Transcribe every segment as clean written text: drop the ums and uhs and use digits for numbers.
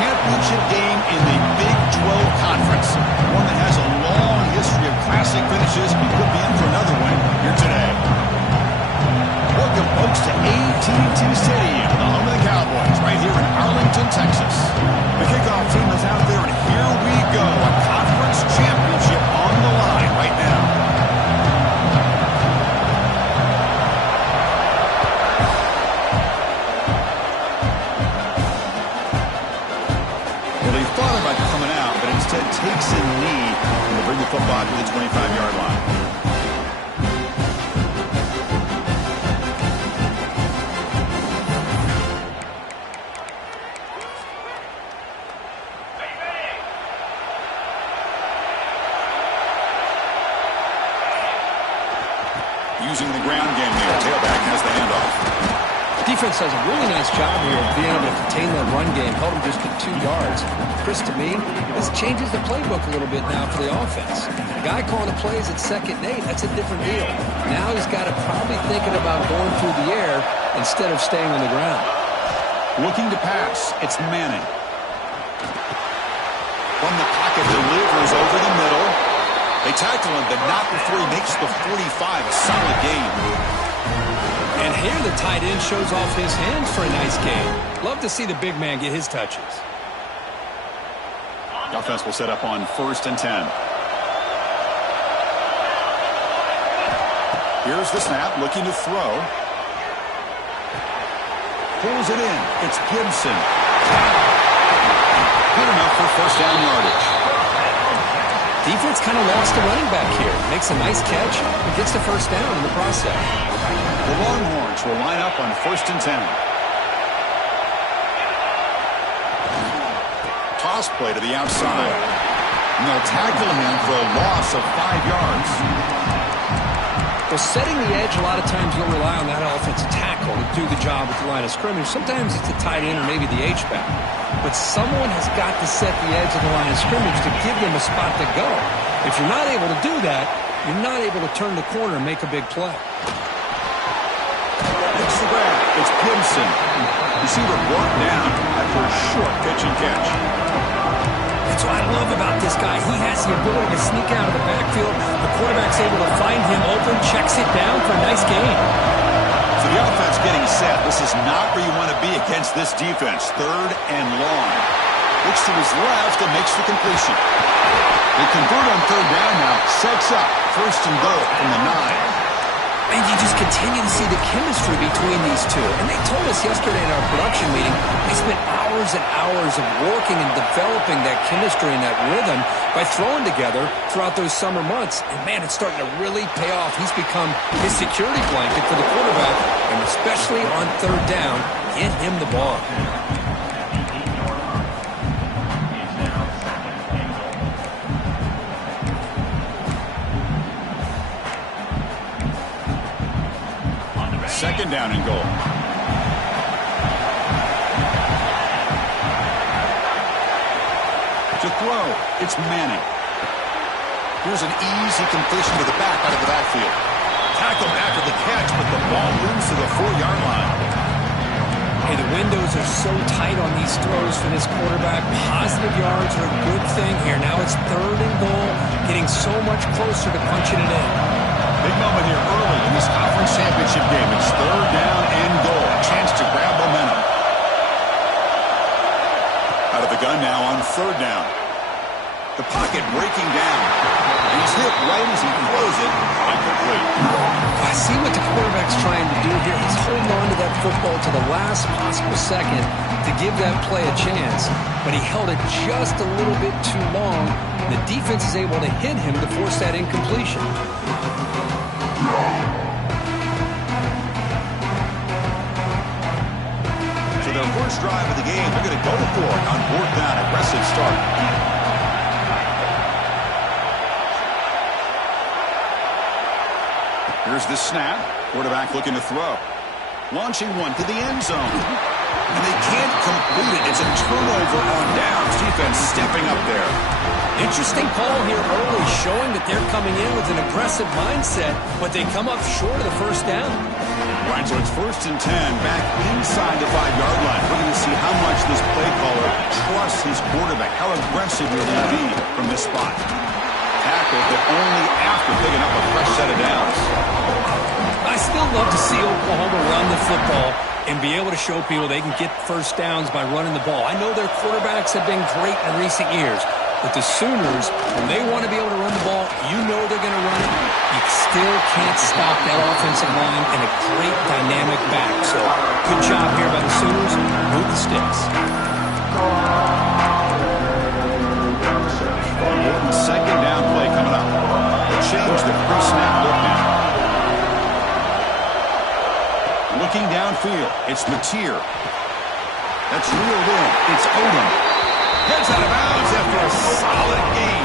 Championship game in the Big 12 Conference. One that has a long history of classic finishes. We could be in for another one here today. Welcome, folks, to AT&T Stadium, the home of the Cowboys, right here in Arlington, Texas. The kickoff team is out there, and here we go. A conference championship on the line right now. Takes a knee to bring the football to the 25-yard line. Using the ground game here. Tailback has the handoff. Defense does a really nice job here of being able to contain that run game. Held him just to 2 yards. Chris, to me, this changes the playbook a little bit now for the offense. The guy calling the plays at 2nd and 8, that's a different deal. Now he's got to probably thinking about going through the air instead of staying on the ground. Looking to pass, it's Manning. From the pocket, delivers over the middle. They tackle him, but not before he makes the 45. A solid gain. And here the tight end shows off his hands for a nice gain. Love to see the big man get his touches. The offense will set up on 1st and 10. Here's the snap, looking to throw. Pulls it in. It's Gibson. Good enough for 1st down yardage. Defense kind of lost the running back here. Makes a nice catch and gets the 1st down in the process. The Longhorns will line up on 1st and 10. Toss play to the outside. And they'll tackle him in for a loss of 5 yards. Well, setting the edge, a lot of times you'll rely on that offensive tackle to do the job at the line of scrimmage. Sometimes it's a tight end or maybe the H-back. But someone has got to set the edge of the line of scrimmage to give them a spot to go. If you're not able to do that, you're not able to turn the corner and make a big play. It's the grab. It's Gibson. Receiver brought down after a short pitch and catch. That's what I love about this guy. He has the ability to sneak out of the backfield. The quarterback's able to find him open, checks it down for a nice gain. So the offense getting set. This is not where you want to be against this defense. 3rd and long. Looks to his left and makes the completion. They convert on 3rd down now. Sets up 1st and goal from the 9. And you just continue to see the chemistry between these two. And they told us yesterday in our production meeting, they spent hours and hours of working and developing that chemistry and that rhythm by throwing together throughout those summer months. And, man, it's starting to really pay off. He's become his security blanket for the quarterback, and especially on 3rd down, get him the ball. Second down and goal. To throw, it's Manning. Here's an easy completion to the back out of the backfield. Tackled after the catch, but the ball moves to the 4-yard line. Hey, the windows are so tight on these throws for this quarterback. Positive yards are a good thing here. Now it's 3rd and goal, getting so much closer to punching it in. Big moment here early in this conference championship game. It's 3rd down and goal. A chance to grab momentum. Out of the gun now on 3rd down. The pocket breaking down. He's hit right as he throws it. Incomplete. I see what the quarterback's trying to do here. He's holding on to that football to the last possible second to give that play a chance. But he held it just a little bit too long. The defense is able to hit him to force that incompletion. So their first drive of the game, they're going to go for it on 4th down. Aggressive start. Here's the snap. Quarterback looking to throw. Launching one to the end zone. And they can't complete it. It's a turnover on downs. Defense stepping up there. Interesting call here early, showing that they're coming in with an aggressive mindset, but they come up short of the first down. Right, so it's 1st and 10, back inside the 5-yard line. We're going to see how much this play caller trusts his quarterback. How aggressive will he be from this spot? Tackle, but only after picking up a fresh set of downs. I still love to see Oklahoma run the football and be able to show people they can get first downs by running the ball. I know their quarterbacks have been great in recent years, but the Sooners, when they want to be able to run the ball, you know they're going to run it. You still can't stop that offensive line and a great dynamic back. So good job here by the Sooners. Move the sticks. Important second down play coming up. They'll change the pre-snap look now. Looking downfield, it's Mateer. That's reeled in. It's Odom. Gets out of bounds after a solid gain.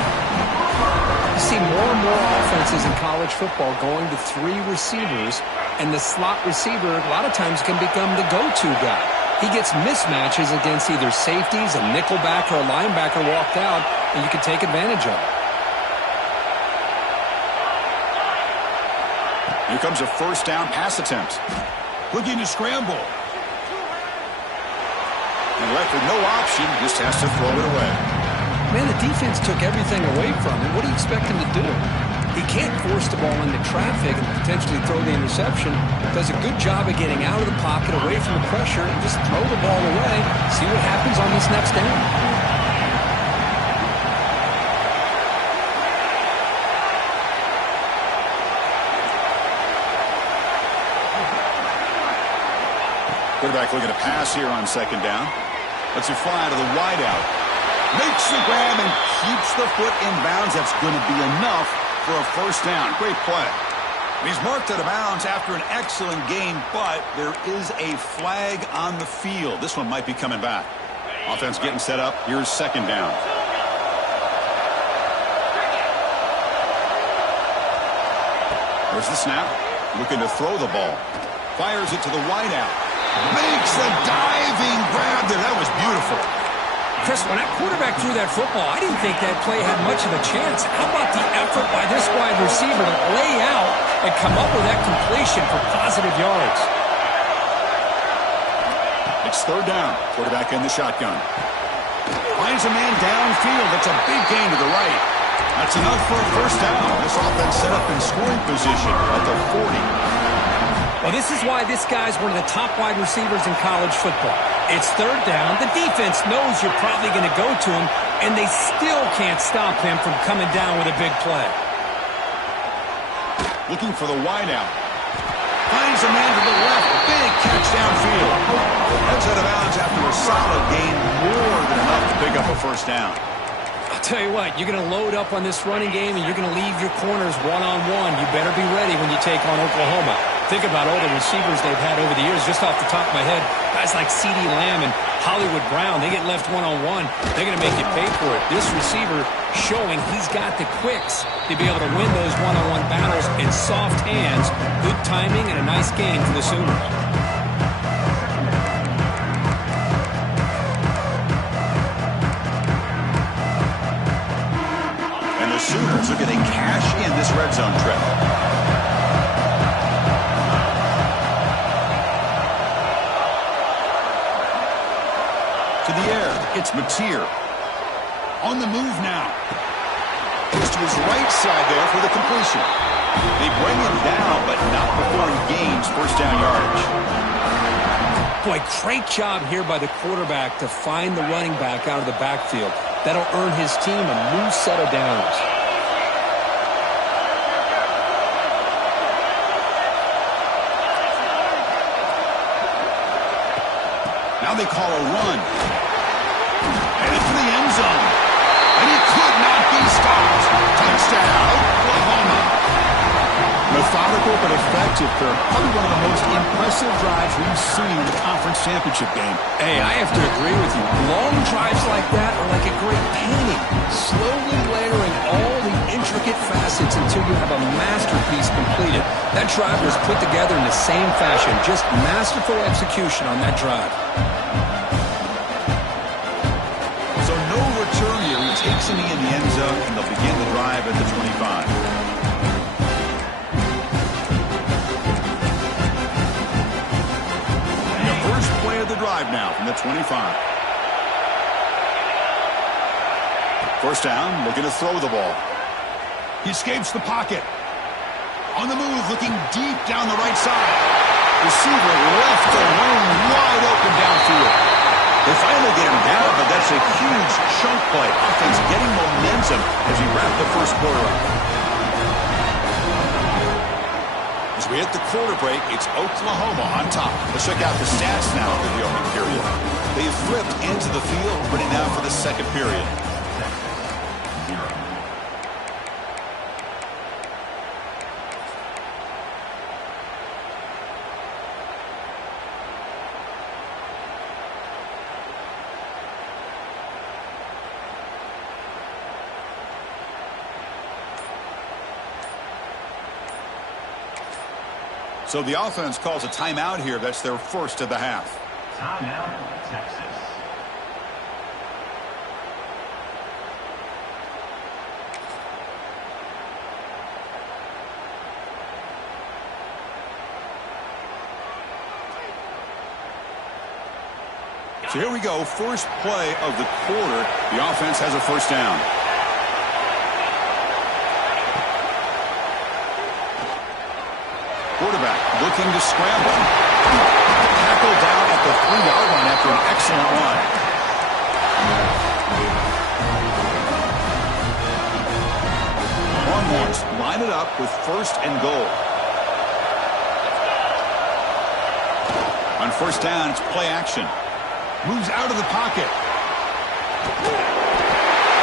You see more and more offenses in college football going to 3 receivers, and the slot receiver a lot of times can become the go-to guy. He gets mismatches against either safeties, a nickelback, or a linebacker walked out, and you can take advantage of it. Here comes a first down pass attempt. Looking to scramble. And left with no option, just has to throw it away. Man, the defense took everything away from him. What do you expect him to do? He can't force the ball into traffic and potentially throw the interception. Does a good job of getting out of the pocket, away from the pressure, and just throw the ball away. See what happens on this next down. Quarterback looking to pass here on second down. Lets it fly to the wideout. Makes the grab and keeps the foot in bounds. That's going to be enough for a first down. Great play. He's marked out of bounds after an excellent game, but there is a flag on the field. This one might be coming back. Offense getting set up. Here's second down. There's the snap. Looking to throw the ball. Fires it to the wideout. Makes a diving grab there. That was beautiful. Chris, when that quarterback threw that football, I didn't think that play had much of a chance. How about the effort by this wide receiver to lay out and come up with that completion for positive yards? It's third down. Quarterback in the shotgun. Finds a man downfield. That's a big gain to the right. That's enough for a first down. This offense set up in scoring position at the 40. Well, this is why this guy's one of the top wide receivers in college football. It's third down. The defense knows you're probably going to go to him, and they still can't stop him from coming down with a big play. Looking for the wideout. Finds a man to the left. Big catch downfield. Heads out of bounds after a solid gain. More than enough to pick up a first down. I'll tell you what, you're going to load up on this running game, and you're going to leave your corners one-on-one. You better be ready when you take on Oklahoma. Think about all the receivers they've had over the years. Just off the top of my head, guys like CeeDee Lamb and Hollywood Brown, they get left one-on-one. They're going to make you pay for it. This receiver showing he's got the quicks to be able to win those one-on-one battles in soft hands. Good timing and a nice gain for the Sooners. And the Sooners are going to cash in this red zone trip. To the air, it's Mateer. On the move now. Goes to his right side there for the completion. They bring him down, but not before he gains first down yardage. Boy, great job here by the quarterback to find the running back out of the backfield. That'll earn his team a new set of downs. Now they call a run. Headed for the end zone. And he could not be stopped. Touchdown, Oklahoma. Methodical but effective for probably one of the most impressive drives we've seen in the conference championship game. Hey, I have to agree with you. Long drives like that are like a great painting. Slowly layering all the intricate facets until you have a masterpiece completed. completed. That drive was put together in the same fashion. Just masterful execution on that drive. So no return here. He takes a knee in the end zone, and they'll begin the drive at the 25. And the first play of the drive now from the 25. First down, looking to throw the ball. He escapes the pocket. On the move, looking deep down the right side. Receiver left alone, wide open downfield. They finally get him down, but that's a huge chunk play. Offense getting momentum as we wrap the first quarter up. As we hit the quarter break, it's Oklahoma on top. Let's check out the stats now for the opening period. They've flipped into the field, ready now for the second period. So the offense calls a timeout here. That's their first of the half. Timeout, Texas. So here we go. First play of the quarter. The offense has a first down. Quarterback looking to scramble. Tackled down at the 3-yard line after an excellent run. Longhorns line it up with first and goal. On first down, it's play action. Moves out of the pocket.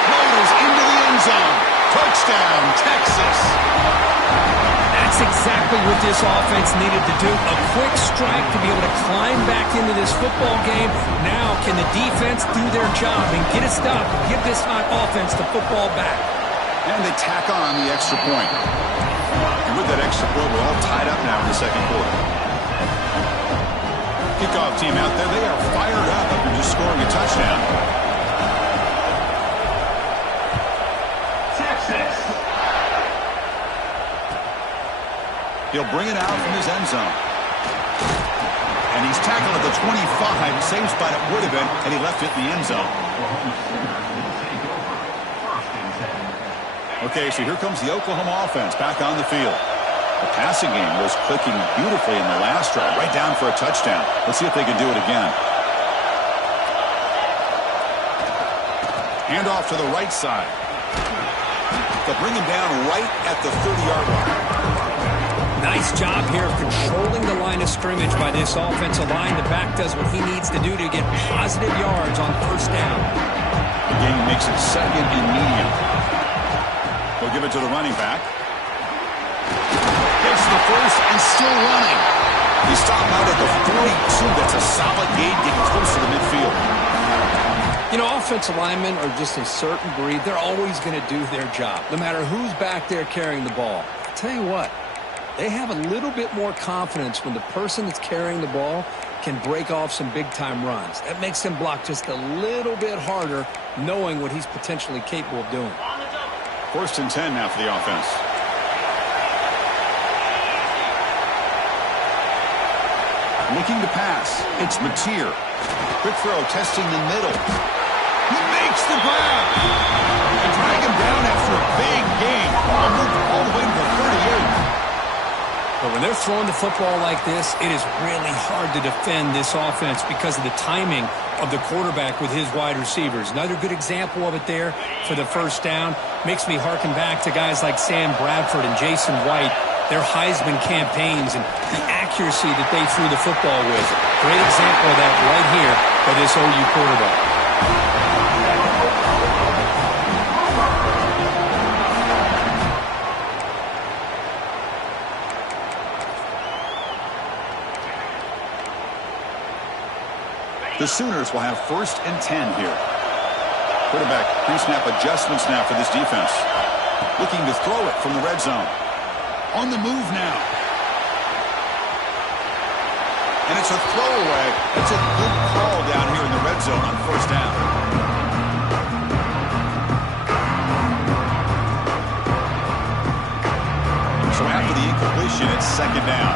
Rolls into the end zone. Touchdown, Texas. That's exactly what this offense needed to do. A quick strike to be able to climb back into this football game. Now can the defense do their job and get a stop, give this hot offense the football back. And they tack on the extra point. And with that extra point, we're all tied up now in the second quarter. Kickoff team out there, they are fired up after just scoring a touchdown. Texas. He'll bring it out from his end zone. And he's tackled at the 25. Same spot it would have been, and he left it in the end zone. Okay, so here comes the Oklahoma offense back on the field. The passing game was clicking beautifully in the last drive, right down for a touchdown. Let's see if they can do it again. Hand off to the right side. They'll bring him down right at the 30-yard line. Nice job here of controlling the line of scrimmage by this offensive line. The back does what he needs to do to get positive yards on first down. The game makes it second and medium. They'll give it to the running back. Gets the first and still running. He stopped out at the 42. That's a solid gain, getting close to the midfield. You know, offensive linemen are just a certain breed. They're always going to do their job, no matter who's back there carrying the ball. I'll tell you what, they have a little bit more confidence when the person that's carrying the ball can break off some big-time runs. That makes him block just a little bit harder, knowing what he's potentially capable of doing. First and 10 now for the offense. Looking to pass. It's Mateer. Quick throw, testing the middle. He makes the grab. They drag him down after a big gain. Moved all the way to the 38. But when they're throwing the football like this, it is really hard to defend this offense because of the timing of the quarterback with his wide receivers. Another good example of it there for the first down. Makes me harken back to guys like Sam Bradford and Jason White, their Heisman campaigns and the accuracy that they threw the football with. Great example of that right here by this OU quarterback. The Sooners will have first and 10 here. Quarterback pre-snap adjustments now for this defense. Looking to throw it from the red zone. On the move now. And it's a throwaway. That's a good call down here in the red zone on first down. So after the incompletion, it's second down.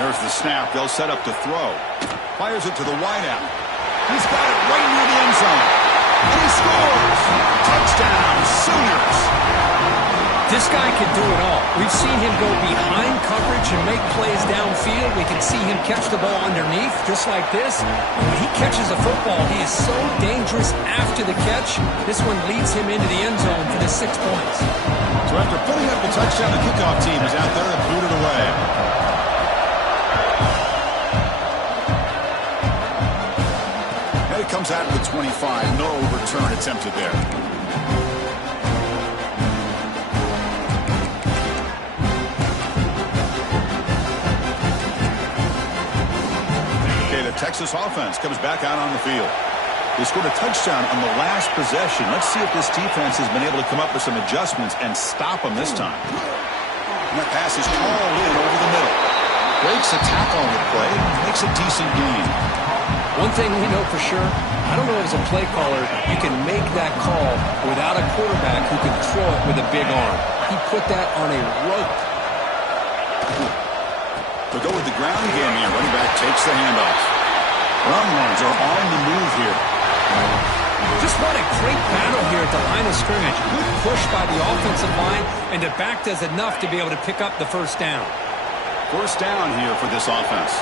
There's the snap. They'll set up to throw. Fires it to the wideout. He's got it right near the end zone. And he scores! Touchdown, Sooners! This guy can do it all. We've seen him go behind coverage and make plays downfield. We can see him catch the ball underneath, just like this. When he catches a football, he is so dangerous after the catch. This one leads him into the end zone for the 6 points. So after putting up the touchdown, the kickoff team is out there and booted away. And it comes out of the 25. No return attempted there. Texas offense comes back out on the field. They scored a touchdown on the last possession. Let's see if this defense has been able to come up with some adjustments and stop them this time. And that pass is called in over the middle. Breaks a tackle on the play and makes a decent gain. One thing we know for sure, I don't know as a play caller, you can make that call without a quarterback who can throw it with a big arm. He put that on a rope. They'll go with the ground game here. Running back takes the handoff. Runners are on the move here. Just what a great battle here at the line of scrimmage. Good push by the offensive line, and the back does enough to be able to pick up the first down. First down here for this offense.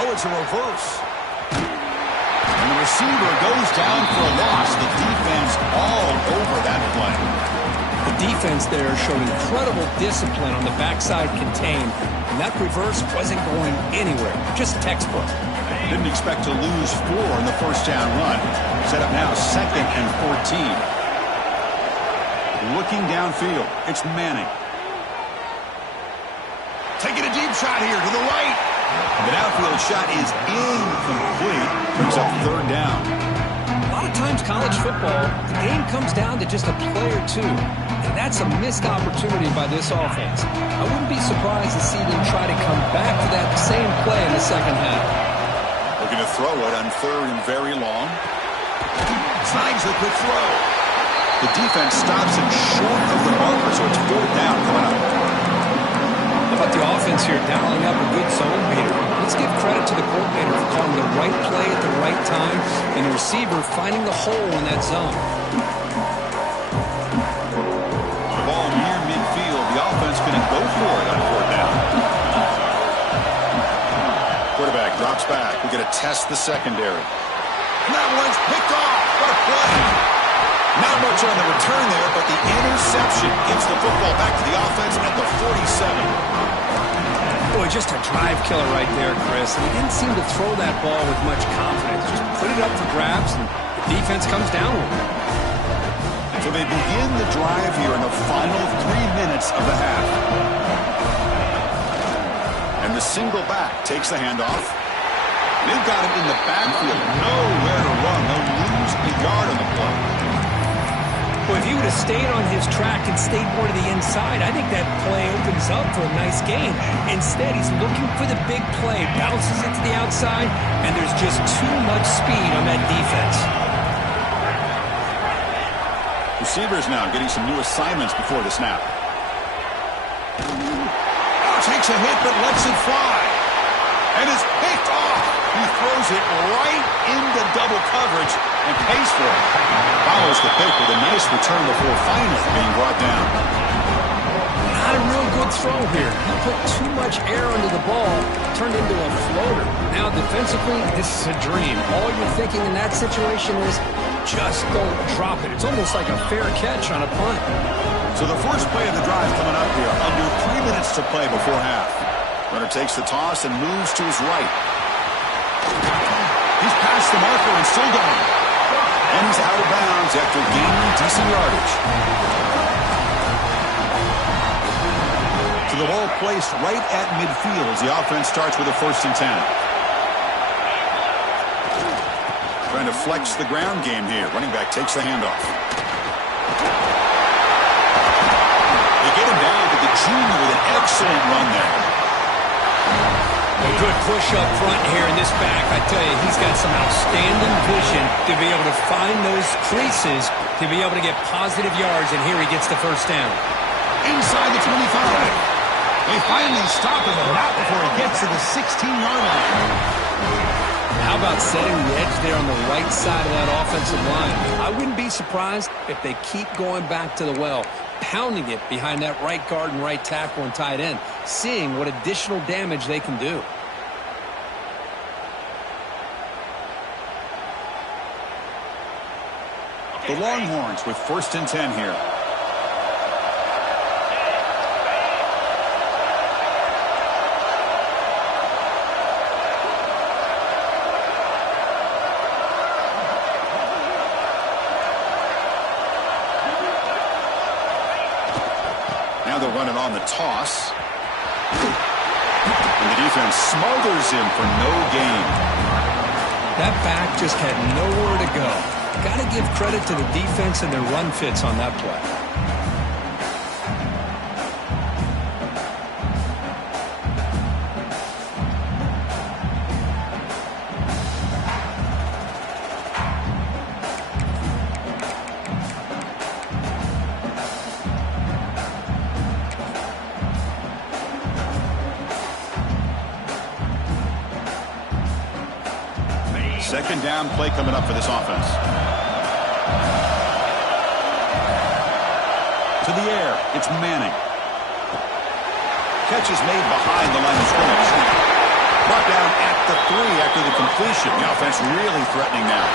Oh, it's a reverse. And the receiver goes down for a loss. The defense all over that play. The defense there showed incredible discipline on the backside contained, and that reverse wasn't going anywhere. Just textbook. Didn't expect to lose 4 in the first down run. Set up now 2nd and 14. Looking downfield, it's Manning. Taking a deep shot here to the right. The downfield shot is incomplete. Brings up third down. A lot of times college football, the game comes down to just a play or two. And that's a missed opportunity by this offense. I wouldn't be surprised to see them try to come back to that same play in the second half. Looking to throw it on third and very long. Snags a quick throw. The defense stops him short of the marker, so it's fourth down coming up. How about the offense here dialing up a good zone beater? Let's give credit to the coordinator for calling the right play at the right time and the receiver finding the hole in that zone. The ball near midfield. The offense going to go for it on fourth down. Quarterback drops back. We're going to test the secondary. And that one's picked off. What a play. Not much on the return there, but the interception gives the football back to the offense at the 47. Boy, just a drive killer right there, Chris. And he didn't seem to throw that ball with much confidence. Just put it up for grabs, and the defense comes down with it. So they begin the drive here in the final 3 minutes of the half. And the single back takes the handoff. They've got him in the backfield. Nowhere to run. They'll lose a yard on the play. Well, if he would have stayed on his track and stayed more to the inside, I think that play opens up for a nice game. Instead, he's looking for the big play, bounces it to the outside, and there's just too much speed on that defense. Receivers now getting some new assignments before the snap. Oh, takes a hit but lets it fly. And is picked off. He throws it right into double coverage and pays for it. Follows the pick with a nice return before finally being brought down. Not a real good throw here. He put too much air under the ball, turned into a floater. Now defensively, this is a dream. All you're thinking in that situation is just don't drop it. It's almost like a fair catch on a punt. So the first play of the drive coming up here. Under 3 minutes to play before half. Runner takes the toss and moves to his right. He's past the marker and still going. And he's out of bounds after gaining decent yardage. So the ball placed right at midfield as the offense starts with a 1st and 10. Trying to flex the ground game here. Running back takes the handoff. They get him down to the junior with an excellent run there. A good push up front here in this back. I tell you, he's got some outstanding vision to be able to find those creases, to be able to get positive yards, and here he gets the first down. Inside the 25. They finally stop him, but not before he gets to the 16-yard line. How about setting the edge there on the right side of that offensive line? I wouldn't be surprised if they keep going back to the well, pounding it behind that right guard and right tackle and tight end, seeing what additional damage they can do. The Longhorns with 1st and 10 here. Now they'll run it on the toss. And the defense smothers him for no gain. That back just had nowhere to go. Got to give credit to the defense and their run fits on that play. Second down play coming up for this offense. To the air, it's Manning. Catch is made behind the line of scrimmage. Brought down at the 3 after the completion. The offense really threatening now.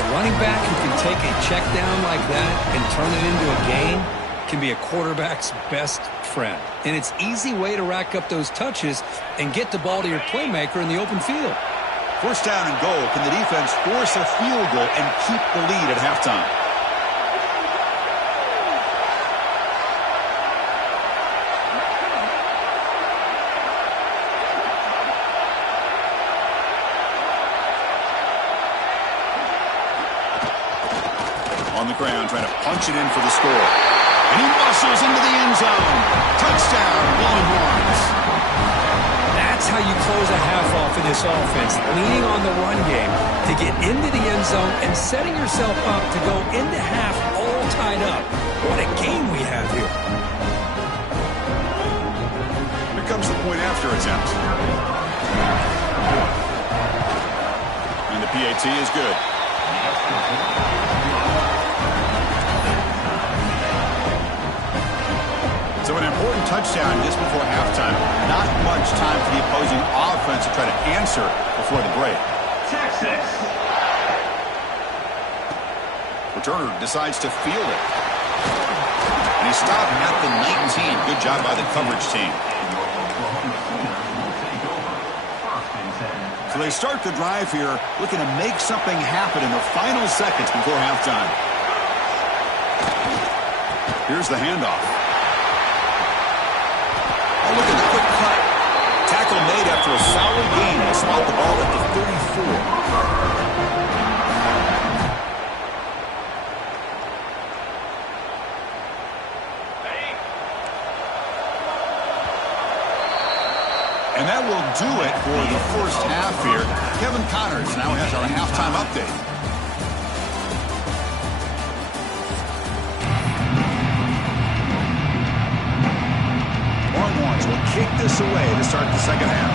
A running back who can take a check down like that and turn it into a gain can be a quarterback's best friend. And it's an easy way to rack up those touches and get the ball to your playmaker in the open field. First down and goal. Can the defense force a field goal and keep the lead at halftime? On the ground, trying to punch it in for the score. And he muscles into the end zone. Touchdown, Longhorns. That's how you close a half off in this offense, leaning on the run game to get into the end zone and setting yourself up to go into half all tied up. What a game we have here. Here comes the point after attempt. And the PAT is good. So an important touchdown just before halftime. Not much time for the opposing offense to try to answer before the break. Texas. Returner decides to field it. And he stopped at the 19. Good job by the coverage team. So they start the drive here, looking to make something happen in the final seconds before halftime. Here's the handoff. Look at the quick cut. Tackle made after a solid gain. They spot the ball at the 34. And that will do it for the first half here. Kevin Connors now has our halftime update. Longhorns will kick this away to start the second half.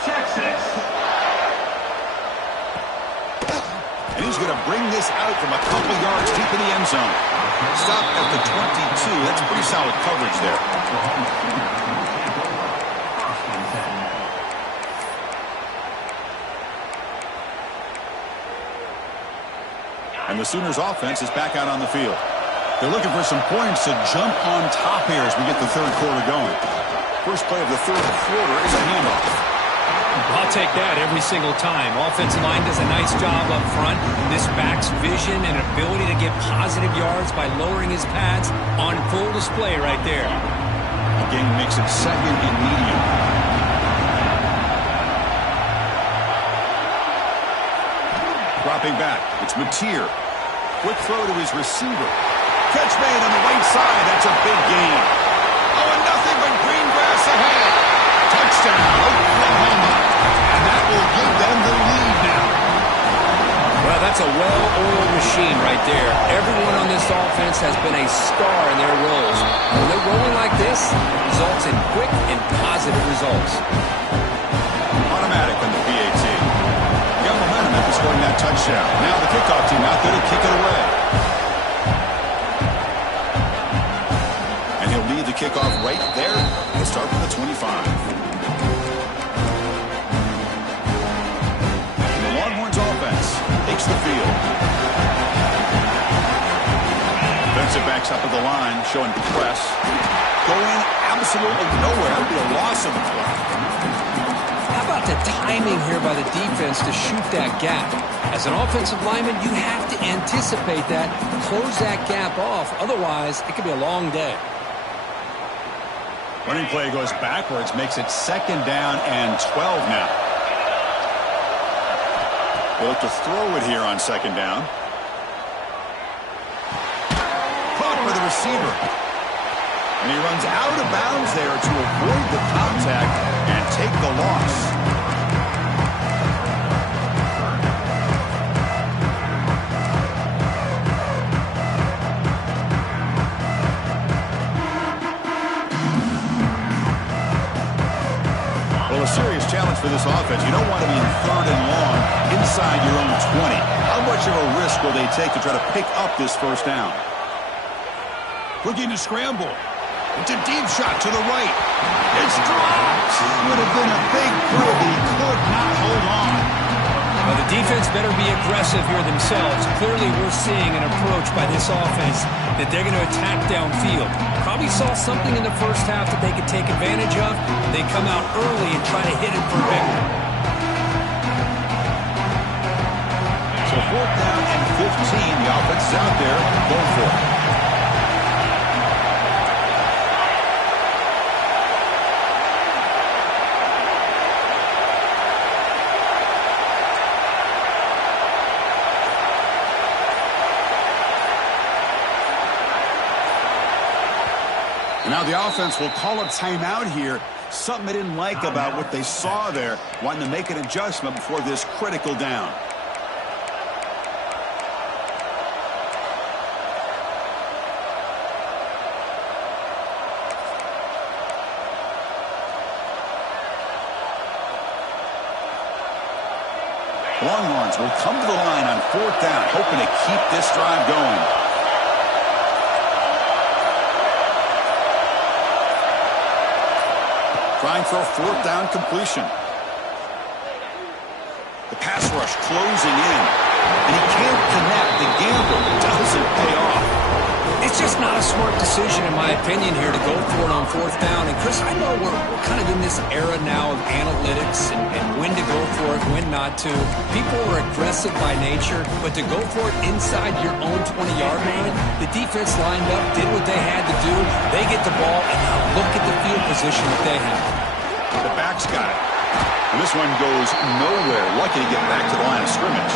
Texas. And he's going to bring this out from a couple yards deep in the end zone. Stop at the 22. That's pretty solid coverage there. And the Sooners offense is back out on the field. They're looking for some points to jump on top here as we get the third quarter going. First play of the third quarter is a handoff. I'll take that every single time. Offensive line does a nice job up front. This back's vision and ability to get positive yards by lowering his pads on full display right there. The game makes it second and medium. dropping back. It's Mateer. Quick throw to his receiver. Catch made on the right side. That's a big gain. Oh, and nothing but green grass ahead. Touchdown, Oklahoma. And that will give them the lead now. Well, that's a well-oiled machine right there. Everyone on this offense has been a star in their roles. When they're rolling like this, it results in quick and positive results. Automatic on the PAT. Got momentum after scoring that touchdown. Now the kickoff team out there to kick it away. And he'll lead the kickoff right there. He'll start from the 25. And the Longhorns offense takes the field. Defensive backs up at the line, showing press. Going absolutely nowhere. That would be a loss of the play. How about the timing here by the defense to shoot that gap? As an offensive lineman, you have to anticipate that, close that gap off. Otherwise, it could be a long day. Running play goes backwards, makes it 2nd down and 12 now. They'll look to throw it here on 2nd down. Caught by the receiver. And he runs out of bounds there to avoid the contact and take the loss. Well, a serious challenge for this offense. You don't want to be in 3rd and long inside your own 20. How much of a risk will they take to try to pick up this 1st down? Looking to scramble. It's a deep shot to the right. It's dropped. Would have been a big play, but he could not hold on. Well, the defense better be aggressive here themselves. Clearly, we're seeing an approach by this offense that they're going to attack downfield. Probably saw something in the first half that they could take advantage of. They come out early and try to hit it for a big one. So 4th down and 15. The offense is out there going for it. And now the offense will call a timeout here. Something they didn't like about what they saw there. Wanting to make an adjustment before this critical down. Longhorns will come to the line on 4th down, hoping to keep this drive going. Trying for a 4th down completion. The pass rush closing in. And he can't connect. The gamble doesn't pay off. It's just not a smart decision, in my opinion, here to go for it on 4th down. And, Chris, I know we're kind of in this era now of analytics and when to go for it, when not to. People are aggressive by nature, but to go for it inside your own 20-yard line, the defense lined up, did what they had to do. They get the ball, and now look at the field position that they have. The back's got it. And this one goes nowhere. Lucky to get back to the line of scrimmage.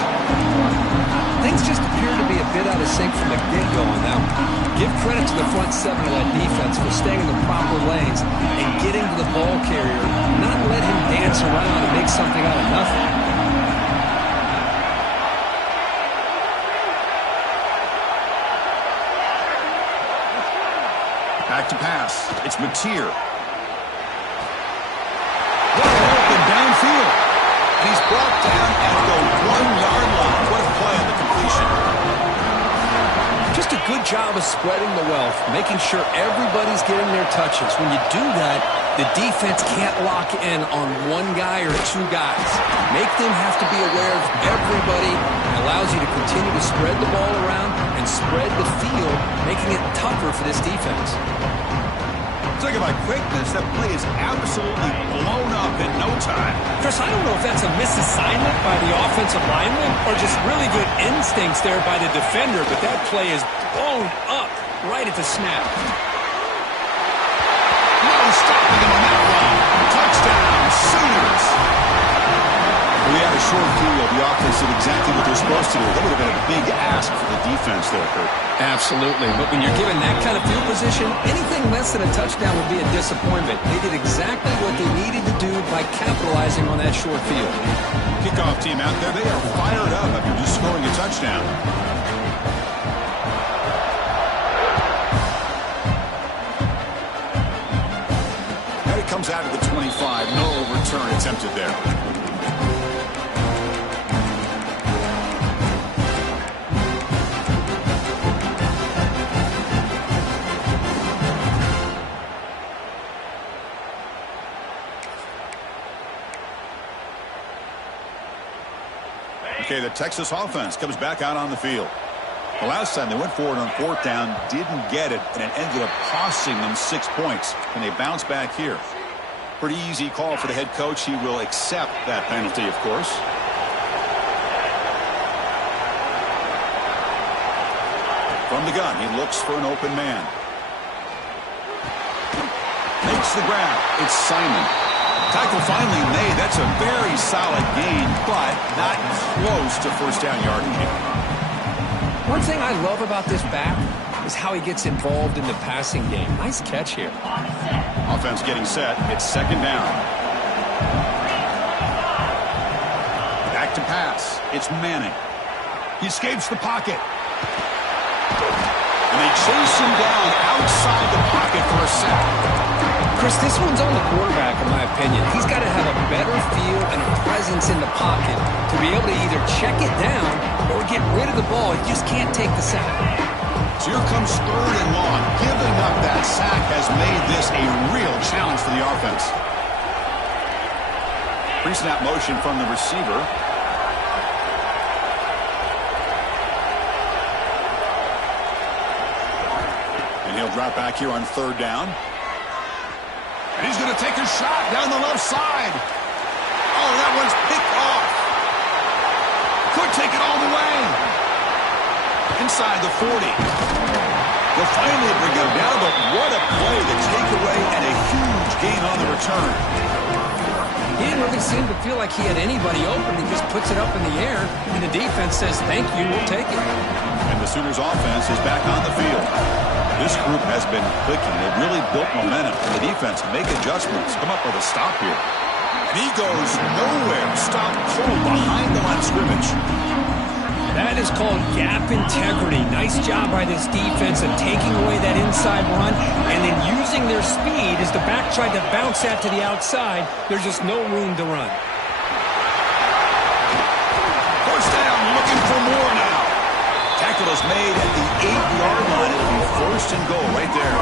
Things just appear to be a bit out of sync from the get-go on that one. Give credit to the front 7 of that defense for staying in the proper lanes and getting to the ball carrier, not let him dance around and make something out of nothing. Back to pass. It's Mateer. Open downfield. And he's brought down at the 1-yard line. What a play on the completion. Just a good job of spreading the wealth, making sure everybody's getting their touches. When you do that, the defense can't lock in on one guy or 2 guys. Make them have to be aware of everybody. It allows you to continue to spread the ball around and spread the field, making it tougher for this defense. Talk about quickness. That play is absolutely blown up in no time. Chris, I don't know if that's a misassignment by the offensive lineman or just really good instincts there by the defender, but that play is blown up right at the snap. No stopping him on that one. Touchdown, Sooners. Well, they had a short field. The offense did exactly what they're supposed to do. That would have been a big ask for the defense there, Kurt. Absolutely. But when you're given that kind of field position, anything less than a touchdown would be a disappointment. They did exactly what they needed to do by capitalizing on that short field. Kickoff team out there, they are fired up after just scoring a touchdown. And it comes out of the 25. No return attempted there. Okay, the Texas offense comes back out on the field. The last time they went forward on fourth down, didn't get it, and it ended up costing them 6 points. And they bounce back here. Pretty easy call for the head coach. He will accept that penalty, of course. From the gun, he looks for an open man. Makes the grab. It's Simon. Tackle finally made. That's a very solid gain, but not close to first down yardage. One thing I love about this back is how he gets involved in the passing game. Nice catch here. Offense getting set. It's second down. Back to pass. It's Manning. He escapes the pocket. And they chase him down outside the pocket for a sack. Chris, this one's on the quarterback, in my opinion. He's got to have a better feel and a presence in the pocket to be able to either check it down or get rid of the ball. He just can't take the sack. So here comes third and long. Giving up that sack has made this a real challenge for the offense. Pre-snap motion from the receiver. And he'll drop back here on third down. And he's going to take a shot down the left side. Oh, that one's picked off. Could take it all the way. Inside the 40. They'll finally bring him down, but what a play. The takeaway and a huge gain on the return. He didn't really seem to feel like he had anybody open. He just puts it up in the air, and the defense says, thank you, we'll take it. And the Sooners offense is back on the field. This group has been clicking. They've really built momentum. And the defense make adjustments. Come up with a stop here. And he goes nowhere. Stop cold behind the line of scrimmage. That is called gap integrity. Nice job by this defense of taking away that inside run and then using their speed as the back tried to bounce that to the outside. There's just no room to run. First down, looking for more now. Tackle is made at the 8-yard line. It'll be first and goal right there.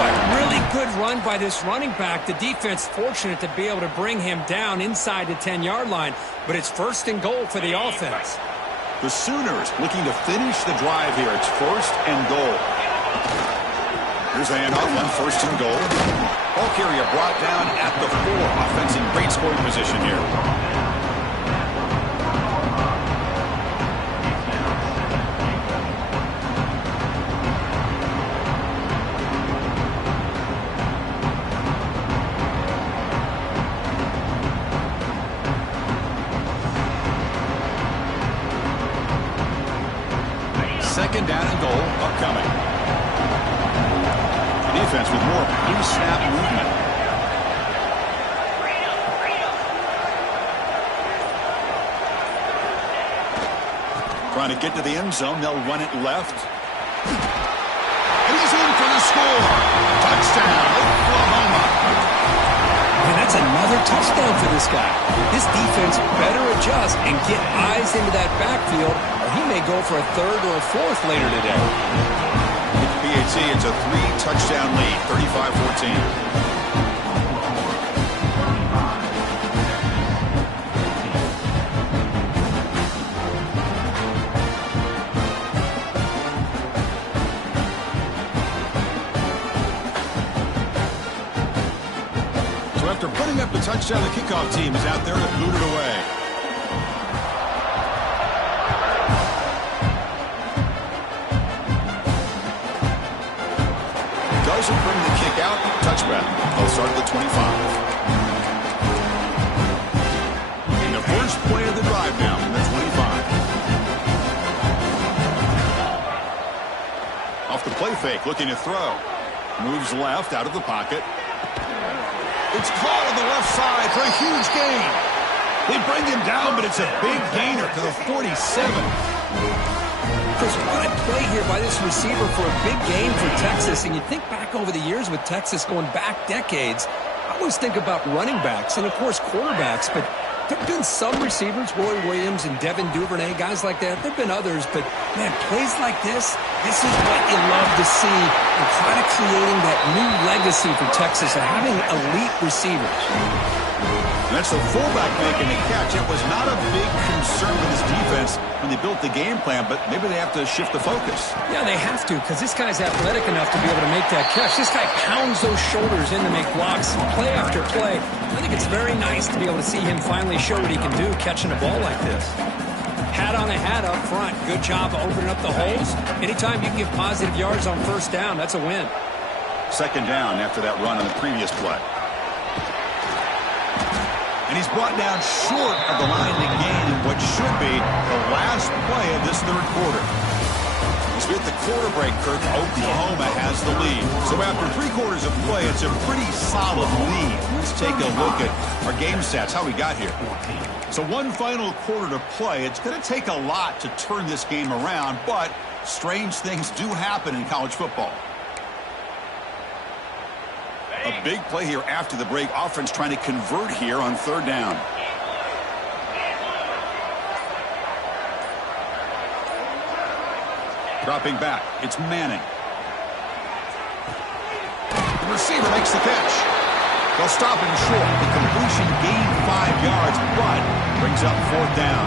A really good run by this running back. The defense fortunate to be able to bring him down inside the 10-yard line, but it's first and goal for the offense. The Sooners looking to finish the drive here. It's first and goal. Here's a handoff on first and goal. Ball carrier brought down at the 4. Offense in great scoring position here. Second down and goal upcoming. The defense with more pre-snap movement. Trying to get to the end zone. They'll run it left. And he's in for the score. Touchdown, Oklahoma. And that's another touchdown for this guy. This defense better adjust and get eyes into that backfield, or he may go for a third or a fourth later today. With PAT, it's a 3-touchdown lead, 35-14. After putting up the touchdown, the kickoff team is out there to boot it away. Doesn't bring the kick out. Touchback. They'll start at the 25. play of the drive now from the 25. Off the play fake, looking to throw. Moves left out of the pocket. It's caught on the left side for a huge gain. They bring him down, but it's a big gainer to the 47. Chris, what a play here by this receiver for a big gain for Texas. And you think back over the years with Texas going back decades, I always think about running backs and, of course, quarterbacks. But there have been some receivers, Roy Williams and Devin Duvernay, guys like that. There have been others. But, man, plays like this is what you love to see. And kind of creating that new legacy for Texas of having elite receivers. And that's the fullback making the catch. It was not a big concern with his defense when they built the game plan, but maybe they have to shift the focus. Yeah, they have to, because this guy's athletic enough to be able to make that catch. This guy pounds those shoulders in to make blocks, play after play. I think it's very nice to be able to see him finally show what he can do catching a ball like this. Hat on a hat up front. Good job of opening up the holes. Anytime you can get positive yards on first down, that's a win. Second down after that run on the previous play. And he's brought down short of the line to gain in what should be the last play of this third quarter. As we hit the quarter break, Kirk, Oklahoma has the lead. So after 3 quarters of play, it's a pretty solid lead. Let's take a look at our game stats, how we got here. So one final quarter to play. It's going to take a lot to turn this game around, but strange things do happen in college football. A big play here after the break. Offense trying to convert here on third down. Dropping back. It's Manning. The receiver makes the catch. They'll stop him short. The completion gained 5 yards, but brings up fourth down.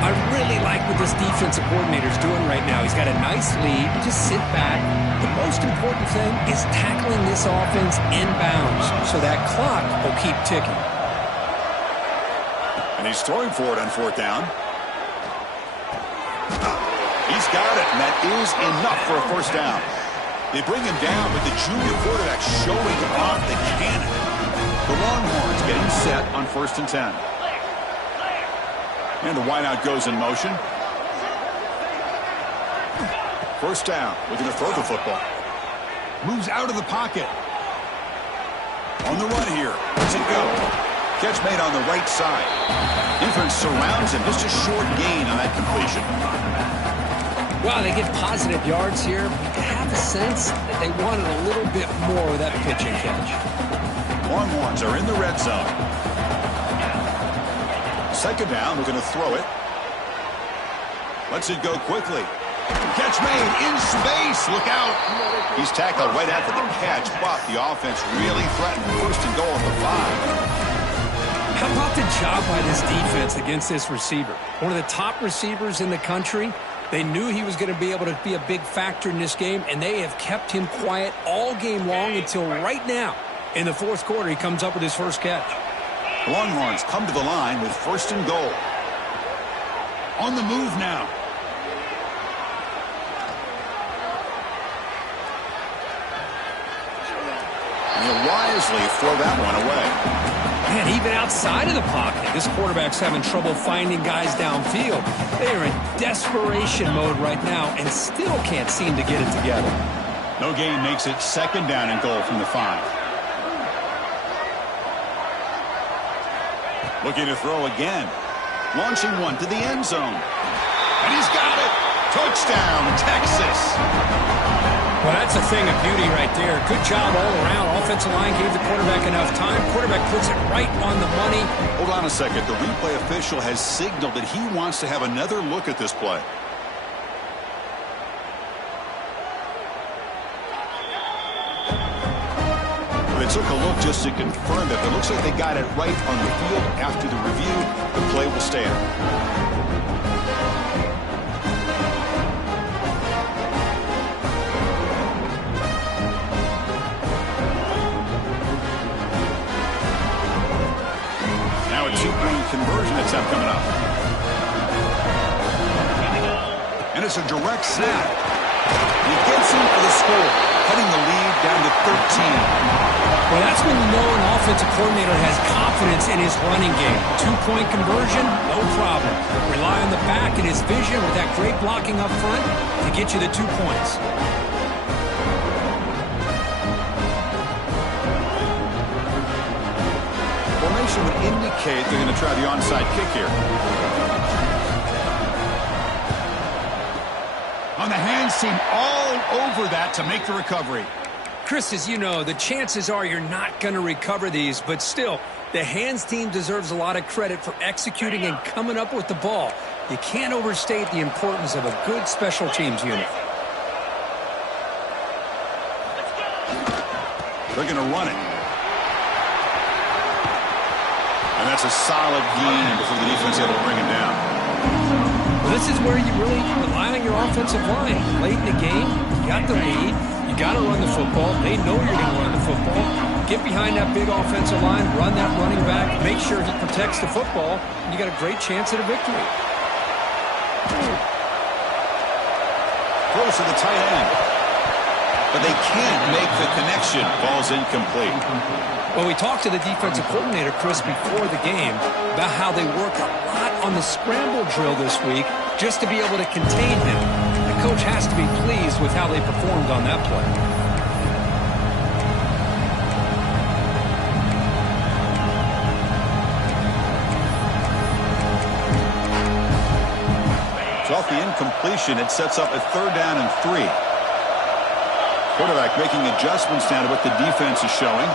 I really like what this defensive coordinator's doing right now. He's got a nice lead. Just sit back. The most important thing is tackling this offense inbounds so that clock will keep ticking. And he's throwing for it on fourth down. He's got it, and that is enough for a first down. They bring him down, but the junior quarterback showing off the cannon. The Longhorns getting set on 1st and 10. And the wideout goes in motion. First down, looking to throw the football. Moves out of the pocket. On the run here. Does it go? Catch made on the right side. Defense surrounds him. Just a short gain on that completion. Wow, they get positive yards here. You have a sense that they wanted a little bit more with that pitch and catch. Longhorns are in the red zone. Second down, we're going to throw it. Lets it go quickly. Catch made in space. Look out. He's tackled right after the catch, but the offense really threatened 1st and goal at the 5. How about the job by this defense against this receiver? One of the top receivers in the country. They knew he was going to be able to be a big factor in this game, and they have kept him quiet all game long until right now. In the 4th quarter, he comes up with his first catch. Longhorns come to the line with 1st and goal. On the move now. And he'll wisely throw that one away. Man, even outside of the pocket, this quarterback's having trouble finding guys downfield. They are in desperation mode right now and still can't seem to get it together. No gain makes it 2nd down and goal from the 5. Looking to throw again. Launching one to the end zone. And he's got it. Touchdown, Texas. Well, that's a thing of beauty right there. Good job all around. Offensive line gave the quarterback enough time. Quarterback puts it right on the money. Hold on a second. The replay official has signaled that he wants to have another look at this play. They took a look just to confirm that. It looks like they got it right on the field. After the review, the play will stand. Now a 2-point conversion attempt coming up. And it's a direct snap. He gets in for the score. cutting the lead down to 13. Well, that's when you know an offensive coordinator has confidence in his running game. Two-point conversion, no problem. Rely on the back and his vision with that great blocking up front to get you the 2 points. Formation would indicate they're going to try the onside kick here. On the hands team all over that to make the recovery. Chris, as you know, the chances are you're not going to recover these, but still, the hands team deserves a lot of credit for executing and coming up with the ball. You can't overstate the importance of a good special teams unit. They're going to run it. And that's a solid gain before the defense able to bring him down. Well, this is where you really rely on your offensive line. Late in the game, you got the lead. You got to run the football. They know you're going to run the football. Get behind that big offensive line, run that running back, make sure he protects the football, and you got a great chance at a victory. Throws to the tight end. But they can't make the connection. Ball's incomplete. Well, we talked to the defensive coordinator, Chris, before the game about how they work a lot on the scramble drill this week just to be able to contain him. The coach has to be pleased with how they performed on that play. So off the incompletion, it sets up a 3rd down and 3. Quarterback making adjustments now to what the defense is showing.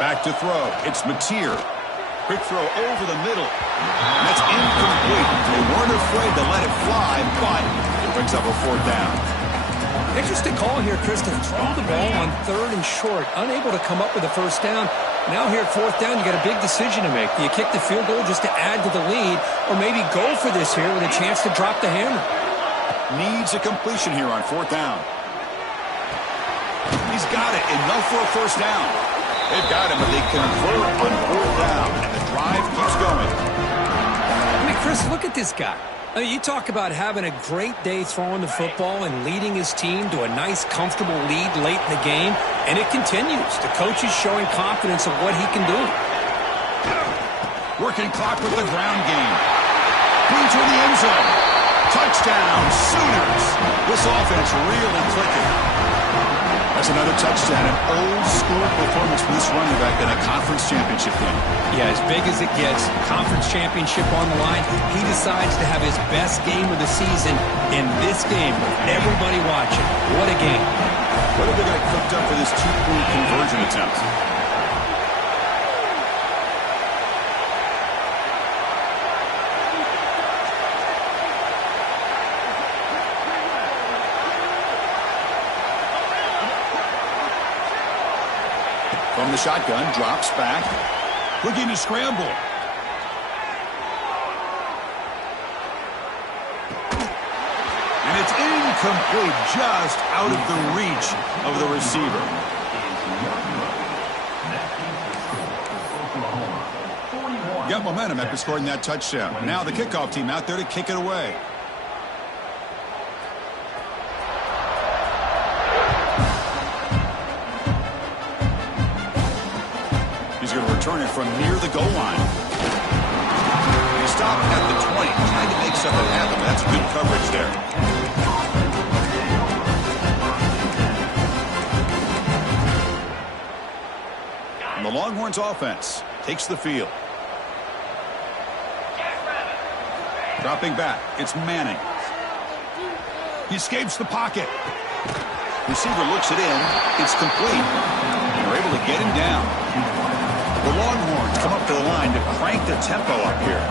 Back to throw. It's Mateer. Quick throw over the middle. And that's incomplete. They weren't afraid to let it fly, but it brings up a 4th down. Interesting call here, Chris, to throw the ball on 3rd and short. Unable to come up with a 1st down. Now here at 4th down, you got a big decision to make. Do you kick the field goal just to add to the lead, or maybe go for this here with a chance to drop the hammer? Needs a completion here on 4th down. He's got it. Enough for a 1st down. They've got him, but they convert on 4th down, and the drive keeps going. I mean, Chris, look at this guy. I mean, you talk about having a great day throwing the football and leading his team to a nice, comfortable lead late in the game, and it continues. The coach is showing confidence of what he can do. Working clock with the ground game. Brings to the end zone. Touchdown, Sooners. This offense really clicking. That's another touchdown, an old-school performance from this running back in a conference championship game. Yeah, as big as it gets, conference championship on the line, he decides to have his best game of the season in this game with everybody watching. What a game. What have they got cooked up for this 2-point conversion attempt? From the shotgun, drops back. Looking to scramble. And it's incomplete, just out of the reach of the receiver. Got momentum after scoring that touchdown. Now the kickoff team out there to kick it away. He's going to return it from near the goal line. He stopped at the 20, trying to make something happen. That's good coverage there. And the Longhorns offense takes the field. Dropping back, it's Manning. He escapes the pocket. Receiver looks it in. It's complete. And they're able to get him down. The Longhorns come up to the line to crank the tempo up here.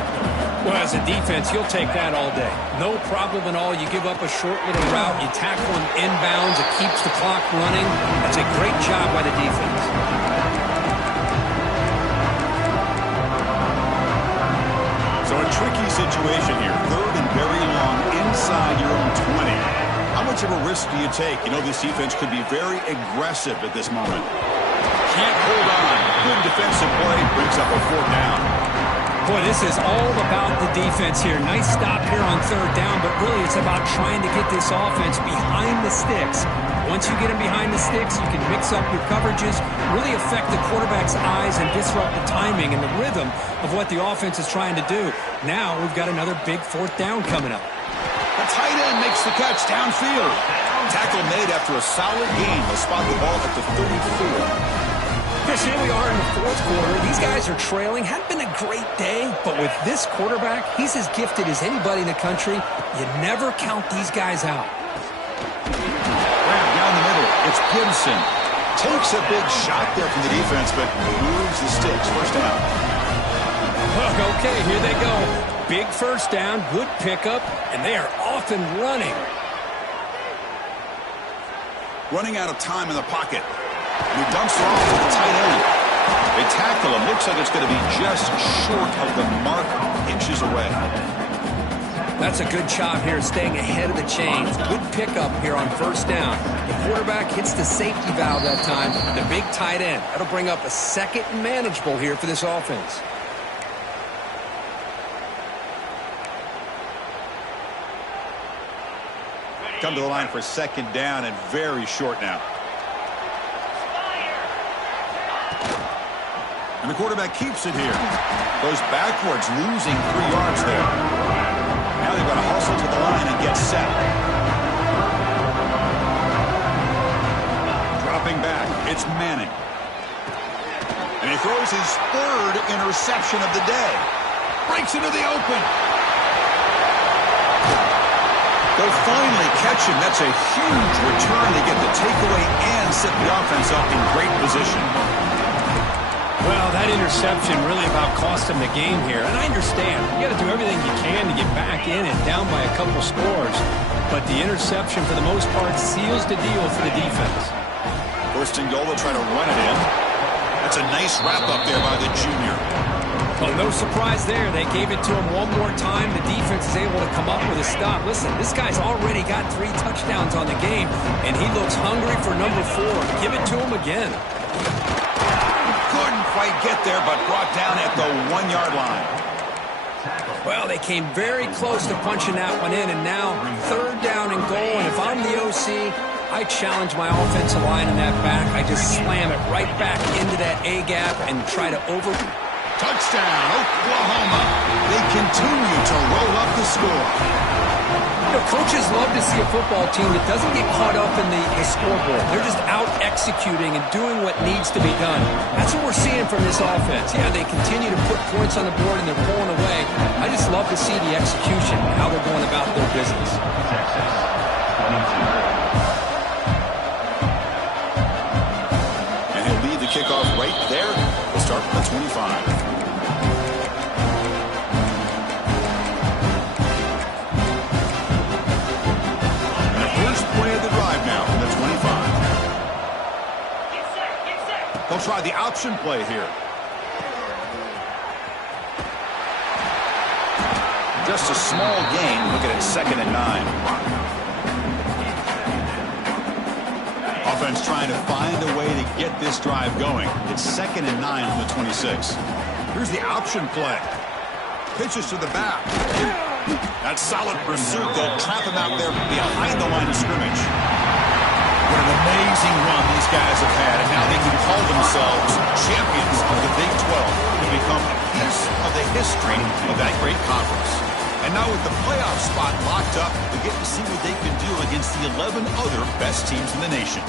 Well, as a defense, you'll take that all day. No problem at all. You give up a short little route. You tackle him inbounds. It keeps the clock running. That's a great job by the defense. So a tricky situation here. 3rd and very long inside your own 20. How much of a risk do you take? You know, this defense could be very aggressive at this moment. Can't hold on. Good defensive play. Brings up a 4th down. Boy, this is all about the defense here. Nice stop here on 3rd down, but really it's about trying to get this offense behind the sticks. Once you get them behind the sticks, you can mix up your coverages, really affect the quarterback's eyes and disrupt the timing and the rhythm of what the offense is trying to do. Now we've got another big 4th down coming up. The tight end makes the catch downfield. Tackle made after a solid gain. They'll spot the ball at the 34. Chris, here we are in the 4th quarter. These guys are trailing. Hadn't been a great day, but with this quarterback, he's as gifted as anybody in the country. You never count these guys out. Grab down the middle. It's Gibson. Takes a big shot there from the defense, but moves the sticks. 1st down. Okay, here they go. Big 1st down, good pickup, and they are off and running. Running out of time in the pocket. He dumps it off to the tight end. They tackle him. Looks like it's going to be just short of the mark, inches away. That's a good job here, staying ahead of the chains. Good pickup here on 1st down. The quarterback hits the safety valve that time. The big tight end. That'll bring up a 2nd and manageable here for this offense. Come to the line for 2nd down and very short now. And the quarterback keeps it here. Goes backwards, losing 3 yards there. Now they've got to hustle to the line and get set. Dropping back, it's Manning. And he throws his 3rd interception of the day. Breaks into the open. They'll finally catch him. That's a huge return to get the takeaway and set the offense up in great position. Well, that interception really about cost him the game here. And I understand. You got to do everything you can to get back in and down by a couple scores. But the interception, for the most part, seals the deal for the defense. 1st and goal, they'll try to run it in. That's a nice wrap-up there by the junior. Well, no surprise there. They gave it to him one more time. The defense is able to come up with a stop. Listen, this guy's already got 3 touchdowns on the game, and he looks hungry for number 4. Give it to him again. Couldn't quite get there, but brought down at the 1-yard line. Well, they came very close to punching that one in, and now 3rd down and goal. And if I'm the OC, I challenge my offensive line in that back. I just slam it right back into that A-gap and try to Touchdown, Oklahoma. They continue to roll up the score. You know, coaches love to see a football team that doesn't get caught up in the scoreboard. They're just out executing and doing what needs to be done. That's what we're seeing from this offense. Yeah, they continue to put points on the board and they're pulling away. I just love to see the execution, how they're going about their business. And he'll lead the kickoff right there. We'll start from the 25. They'll try the option play here. Just a small gain. Look at it, 2nd and 9. Offense trying to find a way to get this drive going. It's 2nd and 9 on the 26. Here's the option play. Pitches to the back. That's solid pursuit. They'll trap him out there behind the line of scrimmage. What an amazing run these guys have had, and now they can call themselves champions of the Big 12 and become a piece of the history of that great conference. And now with the playoff spot locked up, we get to see what they can do against the 11 other best teams in the nation.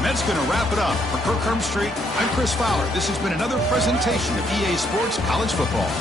And that's going to wrap it up. For Kirk Hermstreet, I'm Chris Fowler. This has been another presentation of EA Sports College Football.